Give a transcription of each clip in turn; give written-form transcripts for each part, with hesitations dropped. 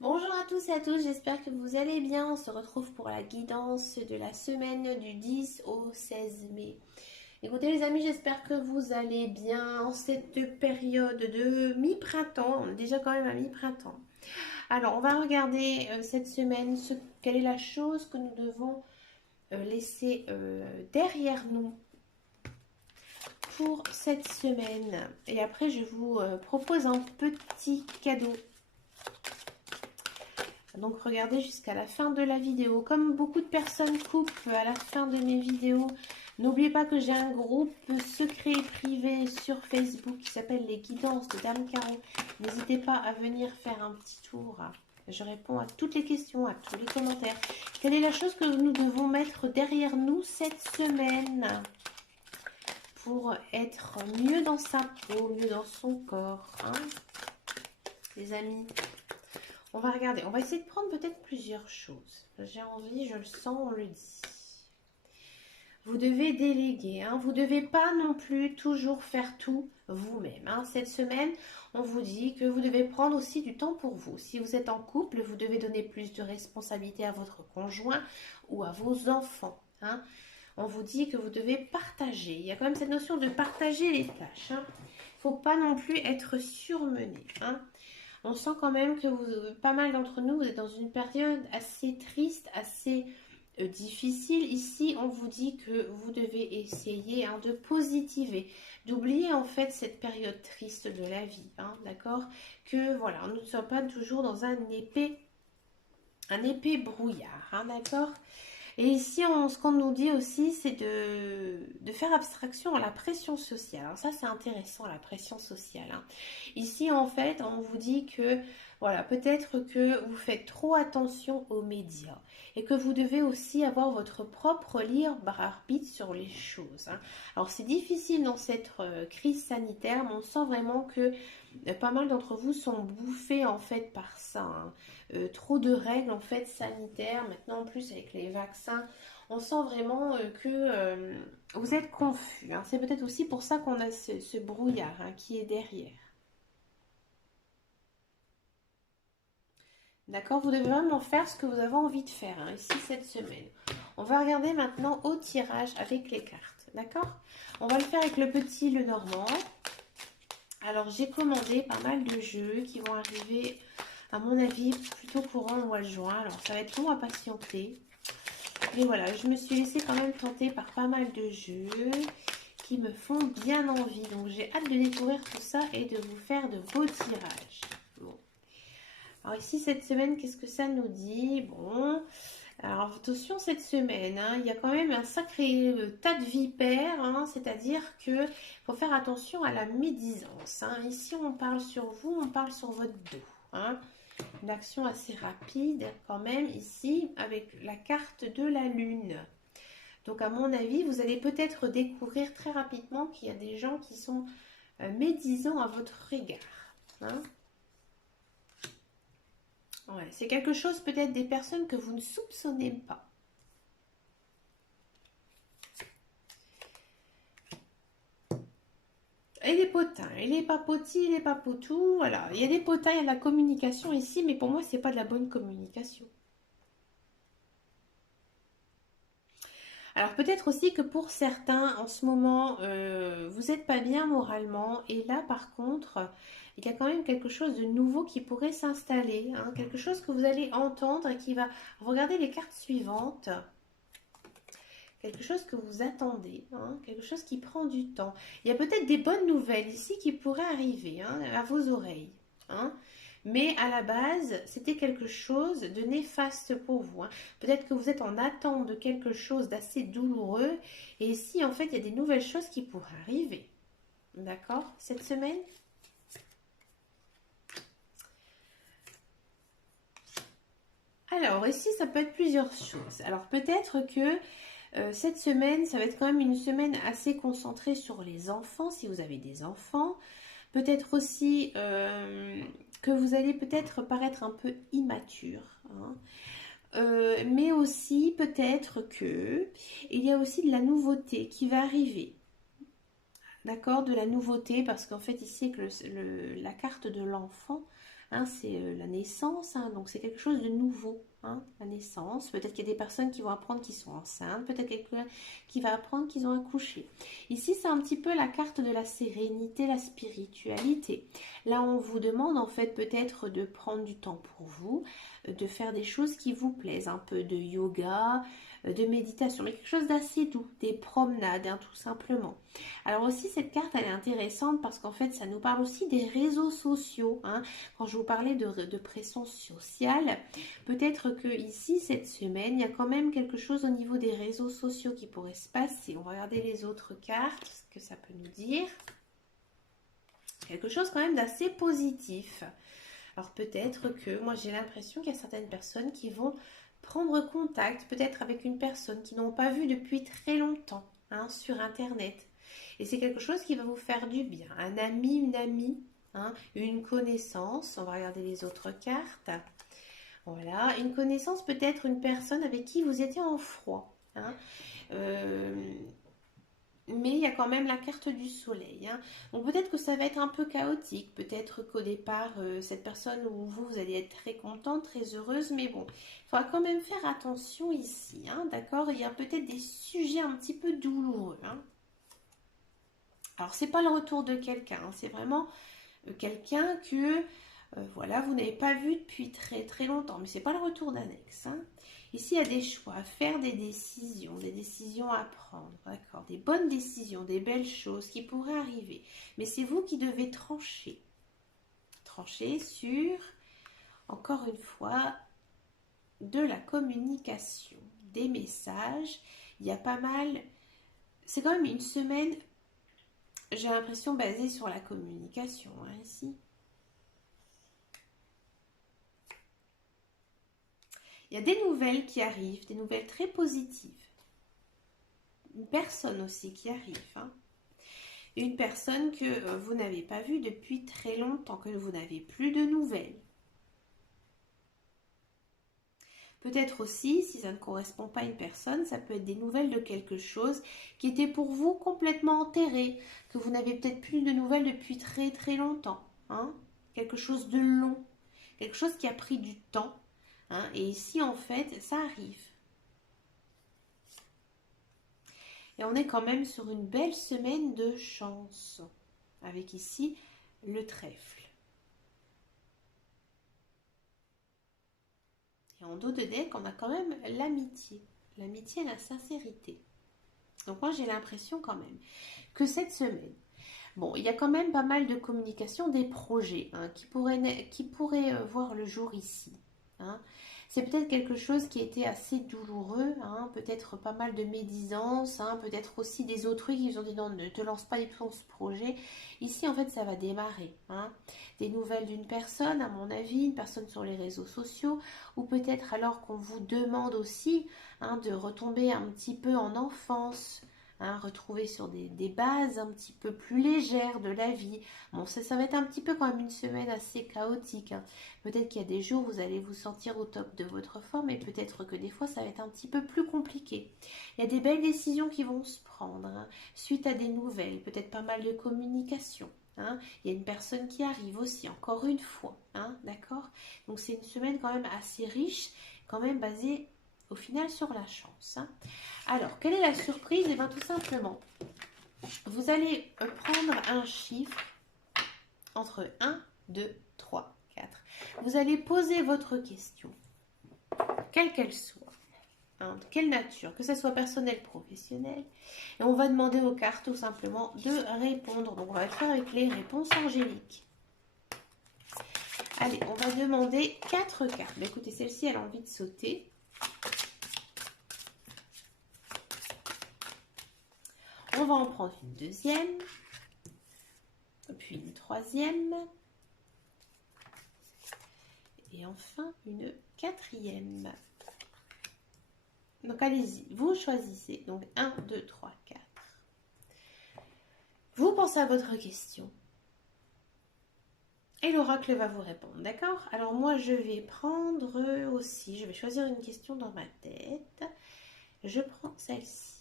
Bonjour à tous et à tous, j'espère que vous allez bien. On se retrouve pour la guidance de la semaine du 10 au 16 mai. Écoutez les amis, j'espère que vous allez bien en cette période de mi-printemps. On est déjà quand même à mi-printemps. Alors on va regarder cette semaine quelle est la chose que nous devons laisser derrière nous pour cette semaine. Et après je vous propose un petit cadeau. Donc regardez jusqu'à la fin de la vidéo. Comme beaucoup de personnes coupent à la fin de mes vidéos, n'oubliez pas que j'ai un groupe secret et privé sur Facebook qui s'appelle les guidances de Dame Caro. N'hésitez pas à venir faire un petit tour. Je réponds à toutes les questions, à tous les commentaires. Quelle est la chose que nous devons mettre derrière nous cette semaine pour être mieux dans sa peau, mieux dans son corps, hein, les amis? On va regarder, on va essayer de prendre peut-être plusieurs choses. J'ai envie, je le sens, on le dit. Vous devez déléguer, hein. Vous ne devez pas non plus toujours faire tout vous-même, hein. Cette semaine, on vous dit que vous devez prendre aussi du temps pour vous. Si vous êtes en couple, vous devez donner plus de responsabilité à votre conjoint ou à vos enfants, hein. On vous dit que vous devez partager. Il y a quand même cette notion de partager les tâches, hein. Il ne faut pas non plus être surmené, hein. On sent quand même que pas mal d'entre nous, vous êtes dans une période assez triste, assez difficile. Ici, on vous dit que vous devez essayer, hein, de positiver, d'oublier en fait cette période triste de la vie, hein, d'accord? Que voilà, nous ne sommes pas toujours dans un épais brouillard, hein, d'accord? Et ici, ce qu'on nous dit aussi, c'est de faire abstraction à la pression sociale. Alors ça, c'est intéressant, la pression sociale, hein. Ici, en fait, on vous dit que, voilà, peut-être que vous faites trop attention aux médias et que vous devez aussi avoir votre propre libre arbitre sur les choses, hein. Alors, c'est difficile dans cette crise sanitaire, mais on sent vraiment que pas mal d'entre vous sont bouffés, en fait, par ça, hein. Trop de règles en fait sanitaires. Maintenant en plus avec les vaccins, on sent vraiment que vous êtes confus, hein. C'est peut-être aussi pour ça qu'on a ce brouillard, hein, qui est derrière. D'accord? Vous devez vraiment faire ce que vous avez envie de faire, hein, ici cette semaine. On va regarder maintenant au tirage avec les cartes. D'accord? On va le faire avec le petit le normand. Alors j'ai commandé pas mal de jeux qui vont arriver à mon avis plutôt courant au mois de juin. Alors ça va être long à patienter. Mais voilà, je me suis laissée quand même tenter par pas mal de jeux qui me font bien envie. Donc j'ai hâte de découvrir tout ça et de vous faire de beaux tirages. Bon. Alors ici cette semaine, qu'est-ce que ça nous dit? Bon, alors attention cette semaine, hein, il y a quand même un sacré tas de vipères, hein, c'est-à-dire que faut faire attention à la médisance, hein. Ici on parle sur vous, on parle sur votre dos, hein. Une action assez rapide quand même ici avec la carte de la lune. Donc à mon avis, vous allez peut-être découvrir très rapidement qu'il y a des gens qui sont médisants à votre égard, hein. Ouais, c'est quelque chose peut-être des personnes que vous ne soupçonnez pas. Et les potins, et les papotis, et les papotous, voilà. Il y a des potins, il y a de la communication ici, mais pour moi, c'est pas de la bonne communication. Alors peut-être aussi que pour certains, en ce moment, vous n'êtes pas bien moralement, et là, par contre, il y a quand même quelque chose de nouveau qui pourrait s'installer, hein, quelque chose que vous allez entendre et qui va... Regardez les cartes suivantes. Quelque chose que vous attendez, hein, quelque chose qui prend du temps. Il y a peut-être des bonnes nouvelles ici qui pourraient arriver, hein, à vos oreilles, hein. Mais à la base, c'était quelque chose de néfaste pour vous, hein. Peut-être que vous êtes en attente de quelque chose d'assez douloureux. Et ici, en fait, il y a des nouvelles choses qui pourraient arriver. D'accord? Cette semaine? Alors, ici, ça peut être plusieurs choses. Alors, peut-être que cette semaine, ça va être quand même une semaine assez concentrée sur les enfants, si vous avez des enfants. Peut-être aussi que vous allez peut-être paraître un peu immature, hein. Mais aussi peut-être que il y a aussi de la nouveauté qui va arriver. D'accord? De la nouveauté, parce qu'en fait ici, avec la carte de l'enfant, hein, c'est la naissance, hein, donc c'est quelque chose de nouveau, hein, la naissance. Peut-être qu'il y a des personnes qui vont apprendre qu'ils sont enceintes, peut-être quelqu'un qui va apprendre qu'ils ont accouché. Ici, c'est un petit peu la carte de la sérénité, la spiritualité. Là, on vous demande en fait peut-être de prendre du temps pour vous, de faire des choses qui vous plaisent, un peu de yoga, de méditation, mais quelque chose d'assez doux, des promenades, hein, tout simplement. Alors aussi, cette carte, elle est intéressante parce qu'en fait, ça nous parle aussi des réseaux sociaux, hein. Quand je vous parlais de pression sociale, peut-être que ici, cette semaine, il y a quand même quelque chose au niveau des réseaux sociaux qui pourrait se passer. On va regarder les autres cartes, ce que ça peut nous dire. Quelque chose quand même d'assez positif. Alors peut-être que moi j'ai l'impression qu'il y a certaines personnes qui vont prendre contact peut-être avec une personne qu'ils n'ont pas vue depuis très longtemps, hein, sur internet. Et c'est quelque chose qui va vous faire du bien. Un ami, une amie, hein, une connaissance. On va regarder les autres cartes. Voilà, une connaissance, peut-être une personne avec qui vous étiez en froid, hein. Mais il y a quand même la carte du soleil, hein. Donc peut-être que ça va être un peu chaotique, peut-être qu'au départ, cette personne ou vous allez être très contente, très heureuse, mais bon, il faudra quand même faire attention ici, hein, d'accord? Il y a peut-être des sujets un petit peu douloureux, hein. Alors c'est pas le retour de quelqu'un, hein, c'est vraiment quelqu'un que voilà, vous n'avez pas vu depuis très très longtemps, mais c'est pas le retour d'un ex, hein. Ici, il y a des choix à faire, des décisions à prendre, d'accord, des bonnes décisions, des belles choses qui pourraient arriver. Mais c'est vous qui devez trancher. Trancher sur, encore une fois, de la communication, des messages. Il y a pas mal, c'est quand même une semaine, j'ai l'impression, basée sur la communication, hein, ici. Il y a des nouvelles qui arrivent, des nouvelles très positives. Une personne aussi qui arrive, hein. Une personne que vous n'avez pas vue depuis très longtemps, que vous n'avez plus de nouvelles. Peut-être aussi, si ça ne correspond pas à une personne, ça peut être des nouvelles de quelque chose qui était pour vous complètement enterré, que vous n'avez peut-être plus de nouvelles depuis très très longtemps, hein. Quelque chose de long, quelque chose qui a pris du temps, hein. Et ici, en fait, ça arrive. Et on est quand même sur une belle semaine de chance. Avec ici le trèfle. Et en dos de deck, on a quand même l'amitié. L'amitié et la sincérité. Donc moi, j'ai l'impression quand même que cette semaine, bon, il y a quand même pas mal de communication, des projets, hein, qui pourraient voir le jour ici, hein. C'est peut-être quelque chose qui était assez douloureux, hein, peut-être pas mal de médisance, hein, peut-être aussi des autrui qui vous ont dit non, ne te lance pas du tout dans ce projet. Ici, en fait, ça va démarrer, hein. Des nouvelles d'une personne, à mon avis, une personne sur les réseaux sociaux, ou peut-être alors qu'on vous demande aussi, hein, de retomber un petit peu en enfance, hein, retrouver sur des bases un petit peu plus légères de la vie. Bon, ça va être un petit peu quand même une semaine assez chaotique, hein. Peut-être qu'il y a des jours où vous allez vous sentir au top de votre forme et peut-être que des fois ça va être un petit peu plus compliqué. Il y a des belles décisions qui vont se prendre, hein, suite à des nouvelles, peut-être pas mal de communication, hein. Il y a une personne qui arrive aussi, encore une fois, hein, d'accord? Donc c'est une semaine quand même assez riche, quand même basée au final sur la chance, hein. Alors, quelle est la surprise? Et bien tout simplement, vous allez prendre un chiffre entre 1, 2, 3, 4. Vous allez poser votre question, quelle qu'elle soit, hein, de quelle nature, que ce soit personnel, professionnel. Et on va demander aux cartes tout simplement de répondre. Donc on va le faire avec les réponses angéliques. Allez, on va demander 4 cartes. Mais écoutez, celle-ci, elle a envie de sauter. On va en prendre une deuxième, puis une troisième, et enfin une quatrième. Donc allez-y, vous choisissez. Donc 1, 2, 3, 4. Vous pensez à votre question. Et l'oracle va vous répondre, d'accord? Alors moi, je vais prendre aussi, je vais choisir une question dans ma tête. Je prends celle-ci.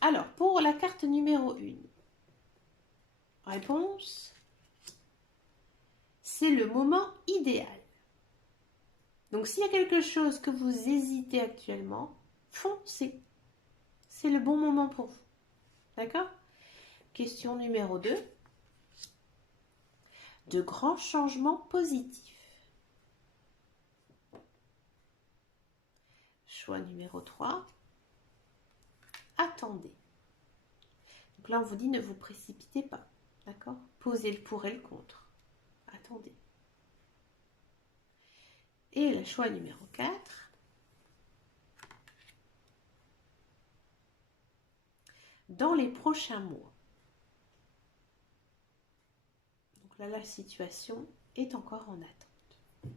Alors, pour la carte numéro 1, réponse c'est le moment idéal. Donc s'il y a quelque chose que vous hésitez actuellement, foncez. C'est le bon moment pour vous. D'accord? Question numéro 2. De grands changements positifs. Choix numéro 3. Attendez. Donc là, on vous dit ne vous précipitez pas. D'accord? Posez le pour et le contre. Attendez. Et le choix numéro 4. Dans les prochains mois. Donc là, la situation est encore en attente.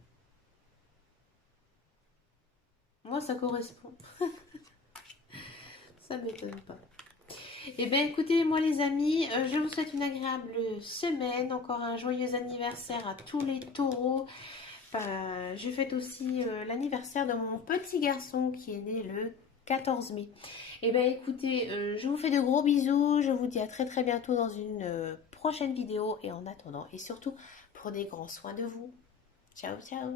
Moi, ça correspond. Ça ne m'étonne pas. Eh bien, écoutez, moi les amis, je vous souhaite une agréable semaine. Encore un joyeux anniversaire à tous les taureaux. Je fête aussi l'anniversaire de mon petit garçon qui est né le 14 mai. Eh bien, écoutez, je vous fais de gros bisous. Je vous dis à très très bientôt dans une prochaine vidéo. Et en attendant, et surtout, prenez grand soin de vous. Ciao, ciao.